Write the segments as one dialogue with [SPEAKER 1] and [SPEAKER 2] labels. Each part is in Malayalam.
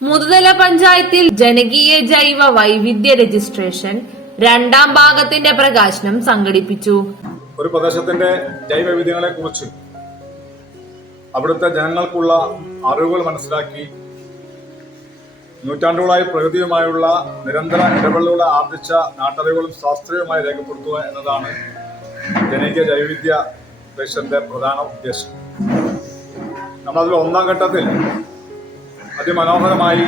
[SPEAKER 1] മുതുതല പഞ്ചായത്തിൽ ജനകീയ ജൈവ വൈവിധ്യ രജിസ്ട്രേഷൻ രണ്ടാം ഭാഗത്തിന്റെ പ്രകാശനം സംഘടിപ്പിച്ചു.
[SPEAKER 2] ഒരു പ്രദേശത്തിന്റെ ജൈവവിധ്യങ്ങളെ കുറിച്ച് അവിടുത്തെ ജനങ്ങൾക്കുള്ള അറിവുകൾ മനസ്സിലാക്കി നൂറ്റാണ്ടുകളായി പ്രകൃതിയുമായുള്ള നിരന്തര ഇടപെടലുകളെ ആർജിച്ച നാട്ടറിവുകളും ശാസ്ത്രീയമായി രേഖപ്പെടുത്തുക എന്നതാണ് ജനകീയ ജൈവവിദ്യ രജിസ്ട്രേഷന്റെ പ്രധാന ഉദ്ദേശം. നമ്മളതിൽ ഒന്നാം ഘട്ടത്തിൽ അതിമനോഹരമായി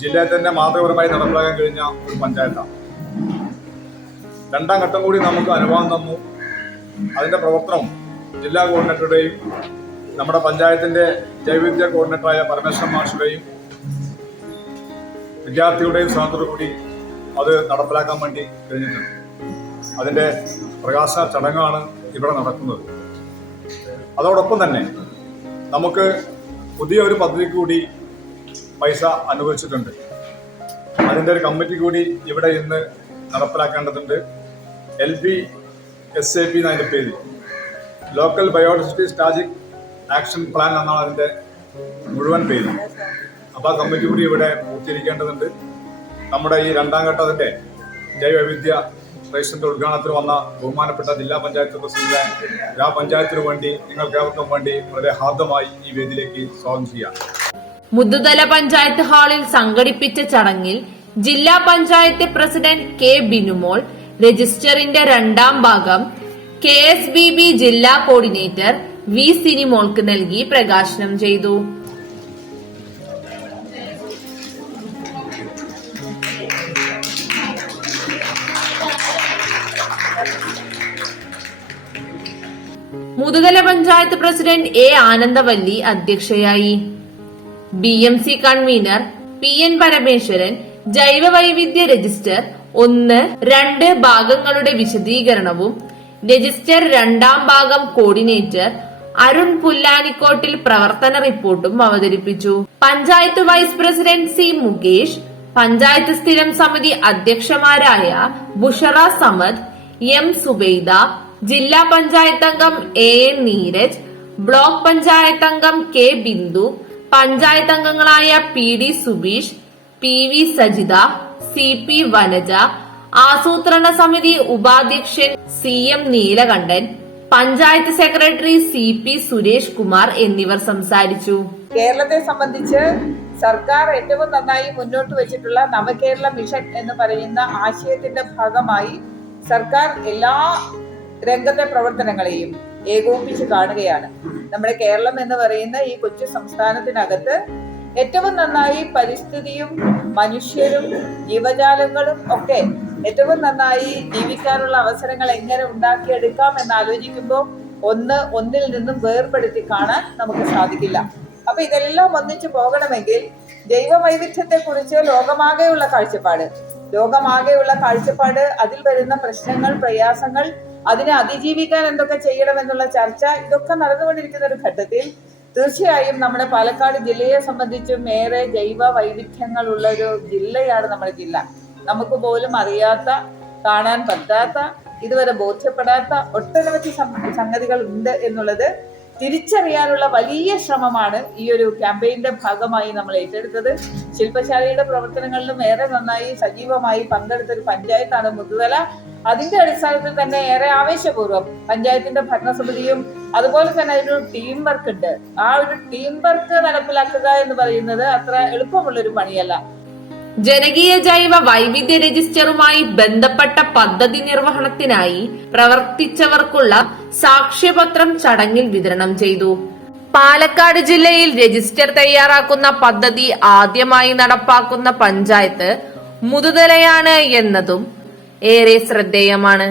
[SPEAKER 2] ജില്ലയിൽ തന്നെ മാതൃപരമായി നടപ്പിലാക്കാൻ കഴിഞ്ഞ ഒരു പഞ്ചായത്താണ്. രണ്ടാം ഘട്ടം കൂടി നമുക്ക് അനുഭവം തന്നു. അതിന്റെ പ്രവർത്തനവും ജില്ലാ കോർഡിനേറ്ററുടെയും നമ്മുടെ പഞ്ചായത്തിന്റെ ജൈവവിദ്യ കോർഡിനേറ്ററായ പരമേശ്വരൻ മാഷുടെയും വിദ്യാർത്ഥികളുടെയും സ്വാതന്ത്ര്യം കൂടി അത് നടപ്പിലാക്കാൻ വേണ്ടി കഴിഞ്ഞിട്ടുണ്ട്. അതിന്റെ പ്രകാശന ചടങ്ങാണ് ഇവിടെ നടക്കുന്നത്. അതോടൊപ്പം തന്നെ നമുക്ക് പുതിയ ഒരു പദ്ധതി കൂടി പൈസ അനുവദിച്ചിട്ടുണ്ട്. അതിന്റെ ഒരു കമ്മിറ്റി കൂടി ഇവിടെ ഇന്ന് നടപ്പിലാക്കേണ്ടതുണ്ട്. L B S A P എന്നതിന്റെ പേര് local biodiversity strategic action plan എന്നാണ് അതിന്റെ മുഴുവൻ പേര്. അപ്പോൾ ആ കമ്മിറ്റി കൂടി ഇവിടെ പൂർത്തീകരിക്കേണ്ടതുണ്ട്. നമ്മുടെ ഈ രണ്ടാം ഘട്ടത്തിന്റെ ജൈവവൈവിധ്യ രജിസ്ട്രേഷന്റെ ഉദ്ഘാടനത്തിന് വന്ന ബഹുമാനപ്പെട്ട ജില്ലാ പഞ്ചായത്ത് പ്രസിഡന്റ് ഗ്രാമപഞ്ചായത്തിനു വേണ്ടി നിങ്ങൾക്ക് ഏവർക്കും വേണ്ടി വളരെ ഹാർദമായി ഈ വേദിയിലേക്ക് സ്വാഗതം ചെയ്യാം.
[SPEAKER 1] മുതുതല പഞ്ചായത്ത് ഹാളിൽ സംഘടിപ്പിച്ച ചടങ്ങിൽ ജില്ലാ പഞ്ചായത്ത് പ്രസിഡന്റ് കെ ബിനുമോൾ രജിസ്റ്ററിന്റെ രണ്ടാം ഭാഗം കെ എസ് ബി ബി ജില്ലാ കോർഡിനേറ്റർ വി സിനിമോൾക്ക് നൽകി പ്രകാശനം ചെയ്തു. മുതുതല പഞ്ചായത്ത് പ്രസിഡന്റ് എ ആനന്ദവല്ലി അധ്യക്ഷയായി. B M C convener P N Parameswaran ജൈവ വൈവിധ്യ രജിസ്റ്റർ ഒന്ന് രണ്ട് ഭാഗങ്ങളുടെ വിശദീകരണവും രജിസ്റ്റർ രണ്ടാം ഭാഗം കോർഡിനേറ്റർ അരുൺ പുല്ലാനിക്കോട്ടിൽ പ്രവർത്തന റിപ്പോർട്ടും അവതരിപ്പിച്ചു. Panchayat vice president C Mukesh panchayat സ്ഥിരം സമിതി അധ്യക്ഷമാരായ ബുഷറ സമദ് എം സുബൈദ ജില്ലാ പഞ്ചായത്ത് അംഗം എ നീരജ് ബ്ലോക്ക് പഞ്ചായത്ത് അംഗം കെ ബിന്ദു പഞ്ചായത്ത് അംഗങ്ങളായ P D Subeesh P V Sajitha C P Vanaja ആസൂത്രണ സമിതി ഉപാധ്യക്ഷൻ C M Neelakandan panchayat secretary C P Suresh Kumar എന്നിവർ സംസാരിച്ചു.
[SPEAKER 3] കേരളത്തെ സംബന്ധിച്ച് സർക്കാർ ഏറ്റവും നന്നായി മുന്നോട്ട് വെച്ചിട്ടുള്ള നവകേരള മിഷൻ എന്ന് പറയുന്ന ആശയത്തിന്റെ ഭാഗമായി സർക്കാർ എല്ലാ രംഗത്തെ പ്രവർത്തനങ്ങളെയും ഏകോപിപ്പിച്ച് കാണുകയാണ്. നമ്മുടെ കേരളം എന്ന് പറയുന്ന ഈ കൊച്ചു സംസ്ഥാനത്തിനകത്ത് ഏറ്റവും നന്നായി പരിസ്ഥിതിയും മനുഷ്യരും ജീവജാലങ്ങളും ഒക്കെ ഏറ്റവും നന്നായി ജീവിക്കാനുള്ള അവസരങ്ങൾ എങ്ങനെ ഉണ്ടാക്കിയെടുക്കാം എന്ന് ആലോചിക്കുമ്പോൾ ഒന്ന് ഒന്നിൽ നിന്നും വേർപെടുത്തി കാണാൻ നമുക്ക് സാധിക്കില്ല. അപ്പൊ ഇതെല്ലാം ഒന്നിച്ചു പോകണമെങ്കിൽ ജൈവ വൈവിധ്യത്തെ കുറിച്ച് ലോകമാകെയുള്ള കാഴ്ചപ്പാട് ലോകമാകെയുള്ള കാഴ്ചപ്പാട് അതിൽ വരുന്ന പ്രശ്നങ്ങൾ പ്രയാസങ്ങൾ അതിനെ അതിജീവിക്കാൻ എന്തൊക്കെ ചെയ്യണം എന്നുള്ള ചർച്ച ഇതൊക്കെ നടന്നുകൊണ്ടിരിക്കുന്ന ഒരു ഘട്ടത്തിൽ തീർച്ചയായും നമ്മുടെ പാലക്കാട് ജില്ലയെ സംബന്ധിച്ചും ഏറെ ജൈവ വൈവിധ്യങ്ങളുള്ള ഒരു ജില്ലയാണ് നമ്മുടെ ജില്ല. നമുക്ക് പോലും അറിയാത്ത കാണാൻ പറ്റാത്ത ഇതുവരെ ബോധ്യപ്പെടാത്ത ഒട്ടനവധി സംഗതികൾ ഉണ്ട് എന്നുള്ളത് തിരിച്ചറിയാനുള്ള വലിയ ശ്രമമാണ് ഈ ഒരു ക്യാമ്പയിന്റെ ഭാഗമായി നമ്മൾ ഏറ്റെടുത്തത്. ശില്പശാലയുടെ പ്രവർത്തനങ്ങളിലും ഏറെ നന്നായി സജീവമായി പങ്കെടുത്ത ഒരു പഞ്ചായത്താണ് മുതുതല. അതിന്റെ അടിസ്ഥാനത്തിൽ തന്നെ ഏറെ ആവേശപൂർവം പഞ്ചായത്തിന്റെ ഭരണസമിതിയും അതുപോലെ തന്നെ ഒരു ടീം വർക്ക് ഉണ്ട്. ആ ഒരു ടീം വർക്ക് നടപ്പിലാക്കുക എന്ന് പറയുന്നത് അത്ര എളുപ്പമുള്ള ഒരു പണിയല്ല.
[SPEAKER 1] ജനകീയ ജൈവ വൈവിധ്യ രജിസ്റ്ററുമായി ബന്ധപ്പെട്ട പദ്ധതി നിർവഹണത്തിനായി പ്രവർത്തിച്ചവർക്കുള്ള സാക്ഷ്യപത്രം ചടങ്ങിൽ വിതരണം ചെയ്തു. പാലക്കാട് ജില്ലയിൽ രജിസ്റ്റർ തയ്യാറാക്കുന്ന പദ്ധതി ആദ്യമായി നടപ്പാക്കുന്ന പഞ്ചായത്ത് മുതുതലയാണ് എന്നതും ഏറെ ശ്രദ്ധേയമാണ്.